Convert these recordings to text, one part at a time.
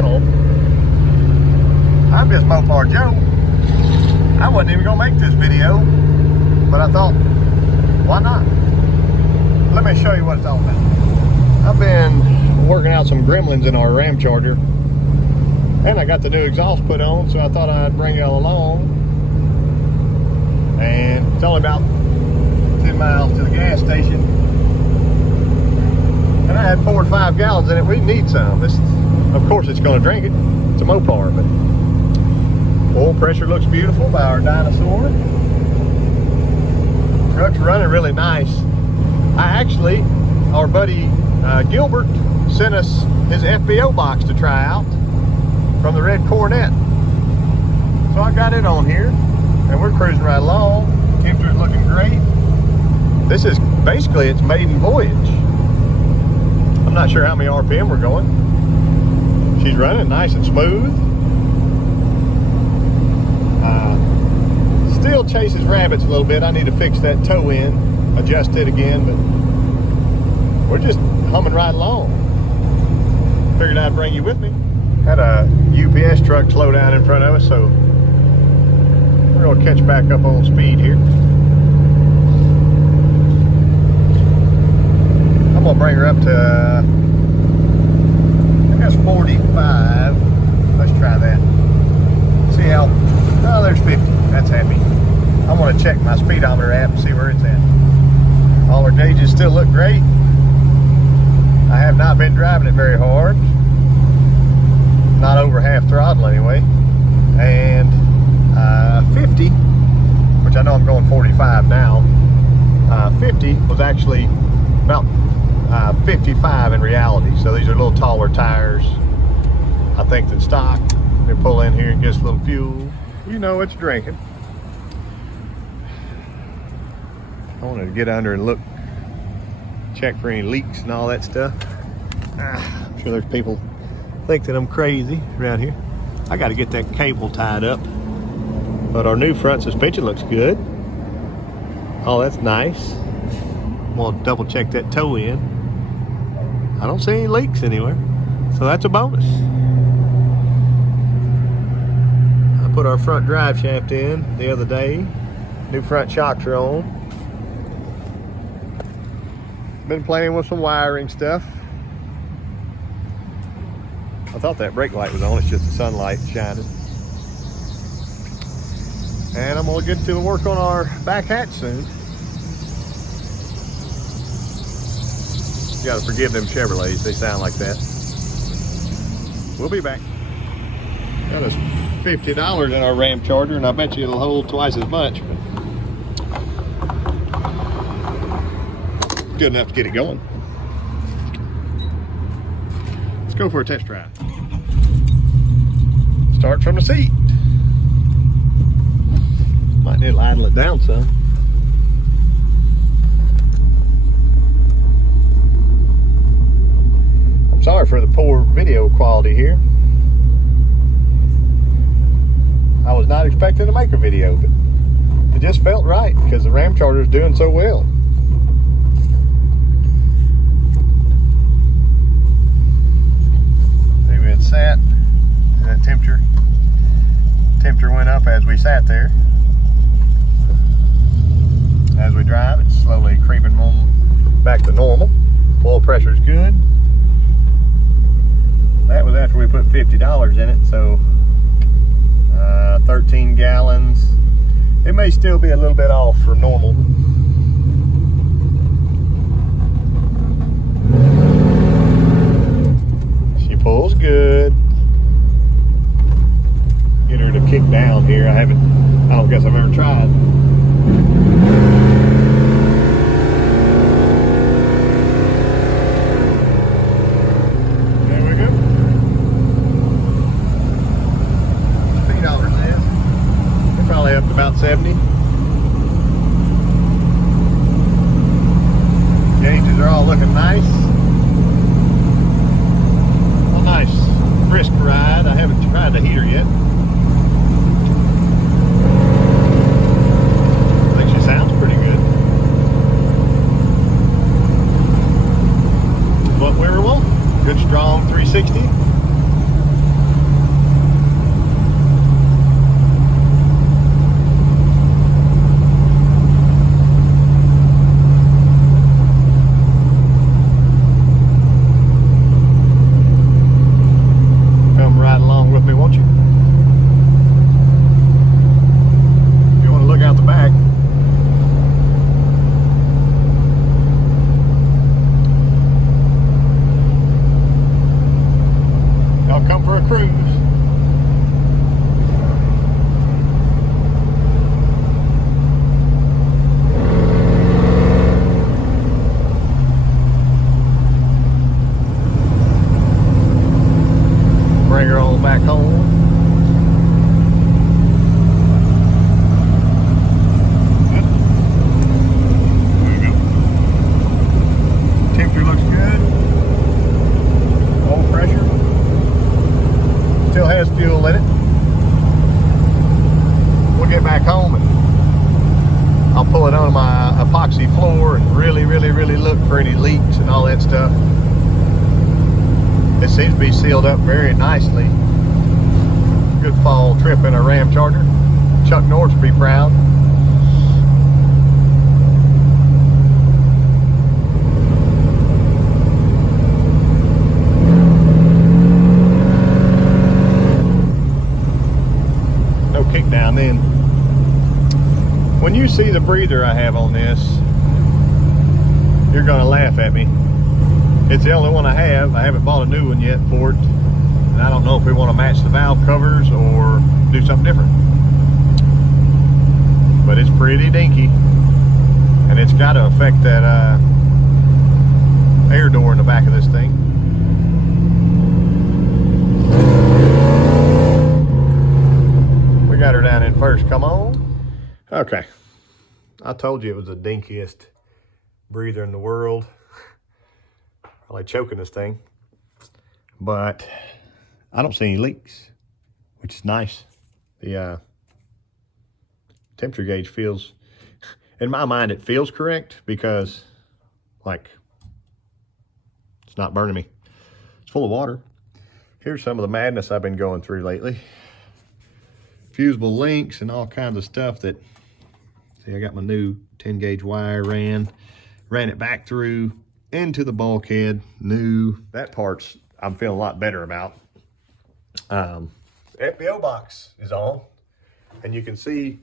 channel. I'm Justmoparjoe. I wasn't even gonna make this video, but I thought, why not? Let me show you what it's all about. I've been working out some gremlins in our Ramcharger, and I got the new exhaust put on, so I thought I'd bring y'all along. And it's only about 10 miles to the gas station, and I had 4 or 5 gallons in it. We need some. This, of course, it's going to drink it. It's a mopar, but oil pressure looks beautiful by our dinosaur. Truck's running really nice. Our buddy Gilbert sent us his FBO box to try out from the red Coronet. So I got it on here, and we're cruising right along. Temperature's looking great. This is basically its maiden voyage. I'm not sure how many RPM we're going. She's running nice and smooth. Still chases rabbits a little bit. I need to fix that toe in, adjust it again, but we're just humming right along. Figured I'd bring you with me. Had a UPS truck slow down in front of us, so we're gonna catch back up on speed here. I'm gonna bring her up to, I guess 45. Let's try that. See how, oh, there's 50. That's happy. I want to check my speedometer app and see where it's at. All our gauges still look great. I have not been driving it very hard. Not over half throttle anyway. And 50, which I know I'm going 45 now. 50 was actually about 55 in reality. So these are a little taller tires, I think, than stock. They pull in here and get us a little fuel. You know it's drinking. I wanted to get under and look, check for any leaks and all that stuff. I'm sure there's people think that I'm crazy around here. I got to get that cable tied up. But our new front suspension looks good. Oh, that's nice. I'm gonna double check that toe in. I don't see any leaks anywhere, so that's a bonus. I put our front drive shaft in the other day. New front shocks are on. Been playing with some wiring stuff. I thought that brake light was on. It's just the sunlight shining. And I'm gonna get to the work on our back hatch soon. You gotta forgive them Chevrolets, they sound like that. We'll be back. Got us $50 in our Ramcharger, and I bet you it'll hold twice as much. But good enough to get it going. Let's go for a test drive. Start from the seat. Might need to idle it down some. I'm sorry for the poor video quality here. I was not expecting to make a video, but it just felt right because the Ramcharger is doing so well. See, we had sat, and that temperature went up as we sat there. As we drive, it's slowly creeping on back to normal. Oil pressure is good. That was after we put $50 in it, so 13 gallons. It may still be a little bit off from normal. She pulls good. Get her to kick down here. I don't guess I've ever tried. Probably up to about 70. Gauges are all looking nice. A nice brisk ride. I haven't tried the heater yet. I think she sounds pretty good. What we were wanting. Good strong 360. seems to be sealed up very nicely. Good fall trip in a Ramcharger. Chuck Norris will be proud. No kick down then. When you see the breather I have on this, you're gonna laugh at me. It's the only one I have. I haven't bought a new one yet for it. And I don't know if we want to match the valve covers or do something different. But it's pretty dinky. And it's got to affect that air door in the back of this thing. We got her down in first. Come on. Okay. I told you it was the dinkiest breather in the world. Probably choking this thing. But I don't see any leaks, which is nice. The temperature gauge feels, in my mind, it feels correct because, like, it's not burning me. It's full of water. Here's some of the madness I've been going through lately. Fusible links and all kinds of stuff that, see, I got my new 10 gauge wire ran it back through into the bulkhead, new. That part's I'm feeling a lot better about. FBO box is on, and you can see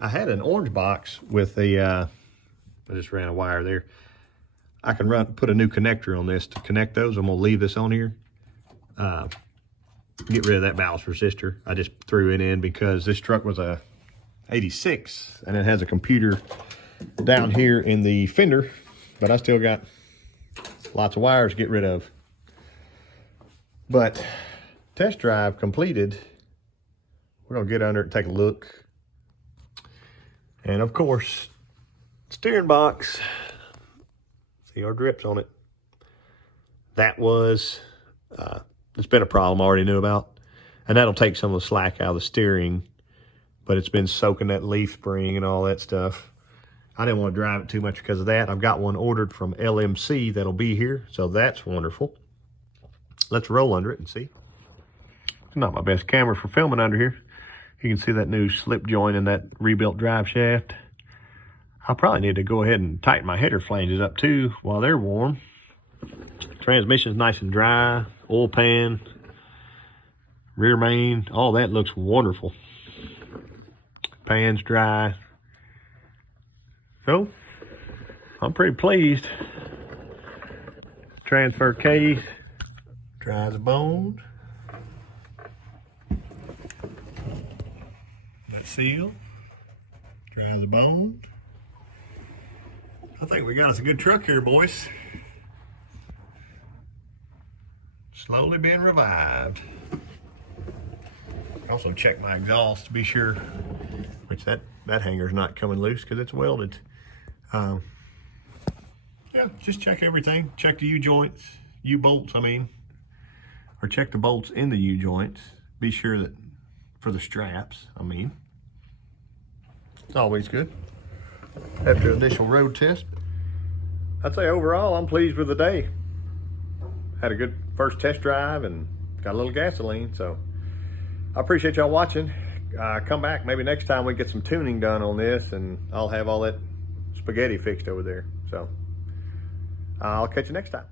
I had an orange box with a I just ran a wire there. I can put a new connector on this to connect those. I'm gonna leave this on here. Get rid of that ballast resistor. I just threw it in because this truck was a 86 and it has a computer down here in the fender, but I still got lots of wires to get rid of. But test drive completed. We're gonna get under it and take a look. And of course, steering box. See our drips on it. That was, it's been a problem I already knew about. And that'll take some of the slack out of the steering, but it's been soaking that leaf spring and all that stuff. I didn't want to drive it too much because of that. I've got one ordered from LMC that'll be here, so that's wonderful. Let's roll under it and see. It's not my best camera for filming under here. You can see that new slip joint in that rebuilt drive shaft. I probably need to go ahead and tighten my header flanges up too while they're warm. Transmission's nice and dry. Oil pan, rear main, all that looks wonderful. Pan's dry. So, I'm pretty pleased. Transfer case, dry as a bone. That seal, dry as a bone. I think we got us a good truck here, boys. Slowly being revived. Also check my exhaust to be sure, which that hanger's not coming loose because it's welded. Yeah, just check everything. Check the U-joints, U-bolts, I mean, or check the bolts in the U-joints. Be sure that for the straps, I mean. It's always good. After initial road test, I'd say overall I'm pleased with the day. Had a good first test drive and got a little gasoline, so I appreciate y'all watching. Come back maybe next time we get some tuning done on this and I'll have all that spaghetti fixed over there. So I'll catch you next time.